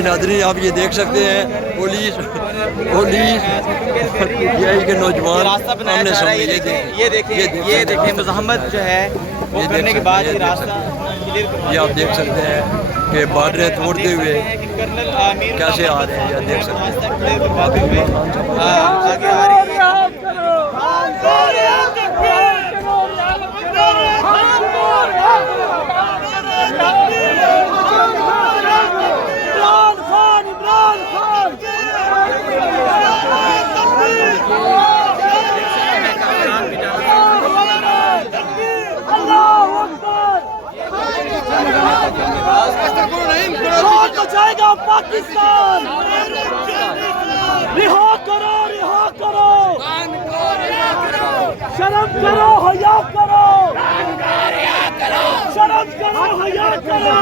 जी नाज़रीन, आप ये देख सकते हैं पुलिस पीटीआई के नौजवान रास्ता बनाया जा रहा है। ये देखें मज़ाहमत जो है वो करने के बाद ये रास्ता ये आप देख सकते हैं कि बार्डरें तोड़ते हुए कैसे आ रहे हैं। ये देख सकते हैं आगे आ रही है। जाएगा पाकिस्तान। रिहा करो, रिहा करो, शर्म करो, हया करो, शर्म करो, हया करो।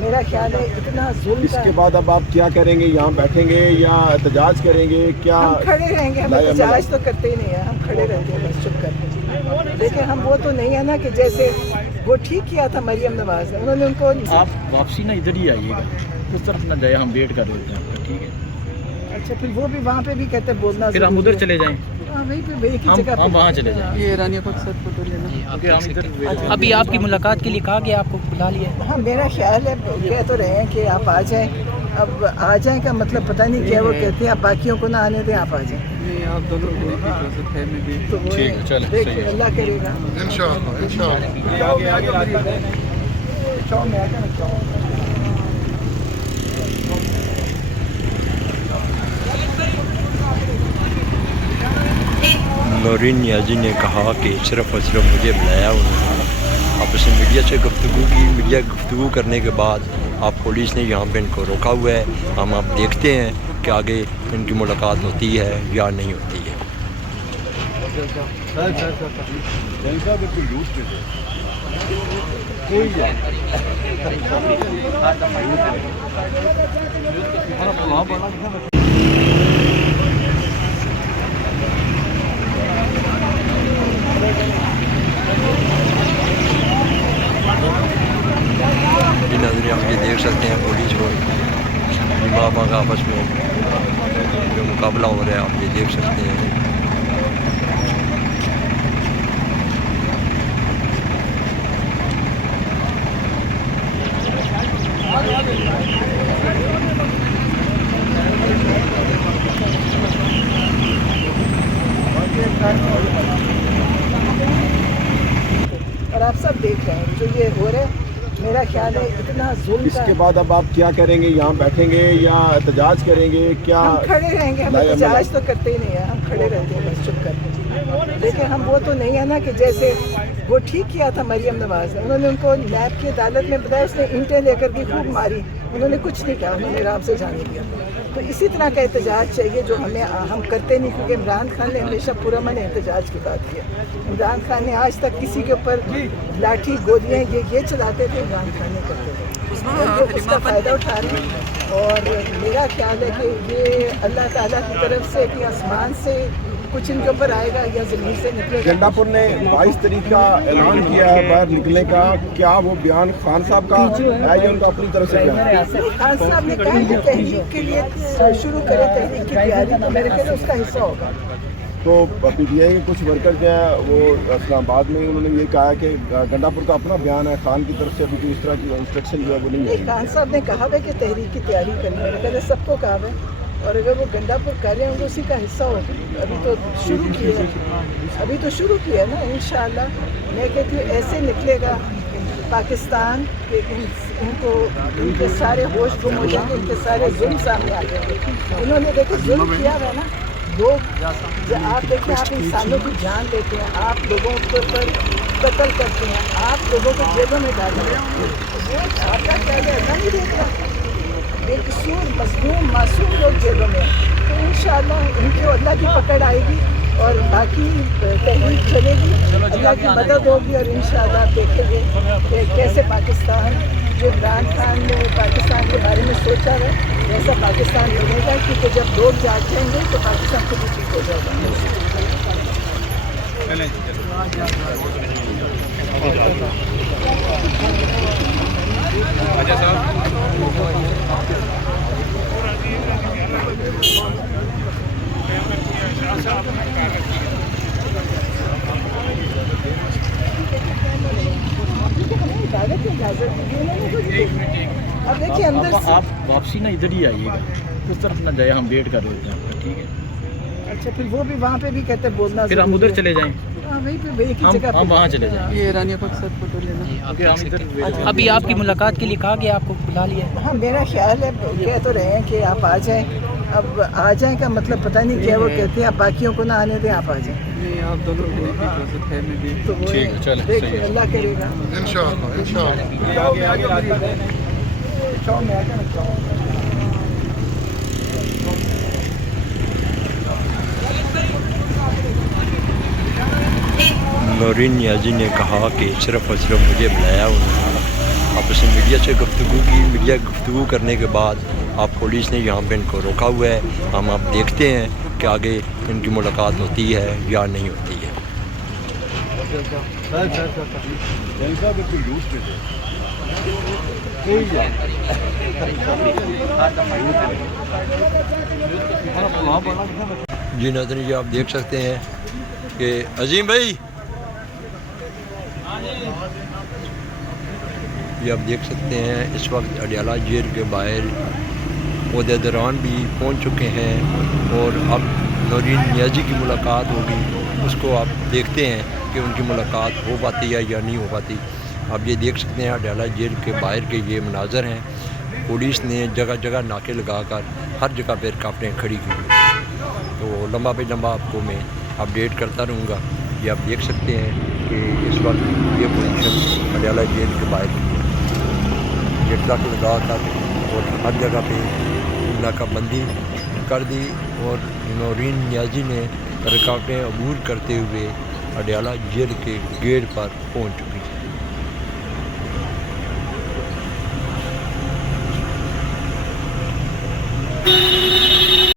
मेरा ख्याल है इतना जुल्म। इसके बाद अब आप क्या करेंगे? यहाँ बैठेंगे या एहतजाज करेंगे? क्या हम खड़े रहेंगे? हम एहतजाज तो करते ही नहीं है, हम खड़े रहते हैं बस चुप करके। लेकिन हम वो तो नहीं है ना कि जैसे वो ठीक किया था मरियम नवाज ने, उन्होंने उनको। आप वापसी ना इधर ही आइएगा, उस तरफ ना जाए, हम वेट कर रहे हैं। ठीक है, अच्छा फिर वो भी वहाँ पे भी कहते हैं बोलना, फिर हम उधर चले जाएं। हाँ वही पे एक ही जगह हम वहाँ चले जाएं। ये ईरानियों को सब फोटो लेना। हम इधर अभी आपकी मुलाकात के लिए कहा गया, आपको बुला लिया। हाँ मेरा ख्याल है, कह तो रहे हैं कि आप आ जाएं। अब आ जाएं का मतलब पता नहीं क्या वो कहते हैं, आप बाकियों को ना आने दें, आप आ जाएं। आप दोनों तो वो देखिए अल्लाह करेगा इंशाअल्लाह। नौरीन नियाज़ी ने कहा कि सिर्फ और सिर्फ मुझे बुलाया उन्होंने, आपस में मीडिया से गुफ्तगू की। मीडिया गुफ्तगू करने के बाद अब पुलिस ने यहाँ पे इनको रोका हुआ है। हम आप देखते हैं कि आगे इनकी मुलाकात होती है या नहीं होती है। नाज़रीन, आप ये देख सकते हैं पुलिस और इमामा का आपस में जो मुकाबला हो रहा है, आप ये देख सकते हैं। और आप सब देख रहे हैं जो ये हो रहा है। मेरा ख्याल है इतना जुल्म। इसके बाद अब आप क्या करेंगे? यहाँ बैठेंगे या एहतजाज करेंगे? क्या हम खड़े रहेंगे? हम एहतजाज तो करते ही नहीं है, हम खड़े रहते हैं बस चुप करके। लेकिन हम वो तो नहीं है ना कि जैसे वो ठीक किया था मरियम नवाज ने, उन्होंने उनको नैब की अदालत में बताया, उसने ईंटें लेकर के खूब मारी, उन्होंने कुछ नहीं कहा, उन्होंने आराम से जाने दिया। तो इसी तरह का एहतजाज चाहिए जो हम करते नहीं, क्योंकि इमरान खान ने हमेशा पूरा मन एहतजाज की बात किया। इमरान खान ने आज तक किसी के ऊपर लाठी गोलियाँ ये चलाते थे, इमरान खान ने करते थे, उसका फ़ायदा उठा रहे हैं। और मेरा ख्याल है कि ये अल्लाह ताला की तरफ से कि आसमान से कुछ इनके ऊपर आएगा या ज़मीन से निकलेगा। गंडापुर ने 22 तारीख का ऐलान किया है बाहर निकलने का, क्या वो बयान खान साहब का है या उनका अपनी तरफ से बयान? खान साहब ने कहा कि तहरीक के लिए शुरू करें, तहरीक की तैयारी, तो मेरे ख्याल उसका हिस्सा होगा। तो पीटीआई के कुछ वर्कर जो है वो इस्लामाबाद में उन्होंने ये कहा कि गंडापुर का अपना बयान है, खान की तरफ से अभी कोई इस तरह की इंस्ट्रक्शन जो है वो नहीं है। खान साहब ने कहा है कि तहरीक की तैयारी करनी है, कहते सबको कहा है, और अगर वो गंडापुर कर रहे होंगे उसी का हिस्सा होगा। अभी तो शुरू किया है ना, इंशाअल्लाह। मैं कहती हूँ ऐसे निकलेगा पाकिस्तान कि इनको इनके सारे होश गुम हो जाएंगे, इनके सारे जुल्म सामने आ जाएंगे। इन्होंने देखो जुल्म किया है ना, लोग आप देखिए, आप इंसानों की जान लेते हैं, आप लोगों के ऊपर कत्ल करते हैं, आप लोगों को जेलों में डाल रहे हैं। वो आपका क्या है, अल्लाह नहीं देख रहा। बेकसूर मजलूम मासूम लोग जेलों में, तो इंशाअल्लाह इनकी अल्लाह की पकड़ आएगी और बाकी तहरीक चलेगी, अल्लाह की मदद होगी और इंशाअल्लाह आप देखेंगे कि कैसे पाकिस्तान, जो इमरान खान ने पाकिस्तान के बारे में सोचा है वैसा पाकिस्तान बनेगा, क्योंकि जब लोग जाग जाएंगे तो पाकिस्तान खुद ही ठीक हो जाएगा। इजाज़त अब देखिए अंदर से। आप वापसी ना इधर ही आइएगा, उस तरफ ना जाए, हम वेट कर रहे हैं आपका, ठीक है? अच्छा, फिर वो भी वहाँ पे भी कहते हैं बोलना, फिर हम उधर चले जाएं, हाँ वहीं पे वही की जगह हम वहाँ चले जाएं। ये रानी का साथ फोटो लेना। ओके, हम इधर अभी आपकी मुलाकात के लिए कहा गया, आपको बुला लिया है? हाँ, मेरा ख्याल है, कह तो रहे हैं कि आप आ जाएं। अब आ जाएं का मतलब पता नहीं क्या वो कहते हैं, आप बाकियों को ना आने दें, आप आ जाएं। नहीं, आप दोनों के लिए है में भी। तो वो ठीक है, चलो, देखिए, सही है। अल्लाह करेगा इंशाअल्लाह। नौरीन नियाज़ी ने कहा कि सिर्फ और सिर्फ मुझे बुलाया उन्होंने, आपस में मीडिया से गुफ्तगू की। मीडिया गुफ्तगू करने के बाद अब पुलिस ने यहाँ पे इनको रोका हुआ है। हम अब देखते हैं कि आगे इनकी मुलाकात होती है या नहीं होती है। जी नाज़रीन, ये आप देख सकते हैं कि अजीम भाई, ये आप देख सकते हैं इस वक्त अडियाला जेल के बाहर ओहदेदारान भी पहुंच चुके हैं और अब नौरीन नियाज़ी की मुलाकात होगी। उसको आप देखते हैं कि उनकी मुलाकात हो पाती है या नहीं हो पाती। आप ये देख सकते हैं अडियाला जेल के बाहर के ये मनाज़र हैं। पुलिस ने जगह जगह नाके लगाकर हर जगह पर काफिलें खड़ी की हुई। तो लंबा पे लंबा आपको मैं अपडेट करता रहूँगा। ये आप देख सकते हैं कि इस वक्त ये पोजीशन अडियाला जेल के बाहर की है। ये ट्रक लगा कर और हर जगह पे नाकाबंदी कर दी और नौरीन नियाज़ी ने रुकावटें अबूर करते हुए अडियाला जेल के गेट पर पहुँच चुकी।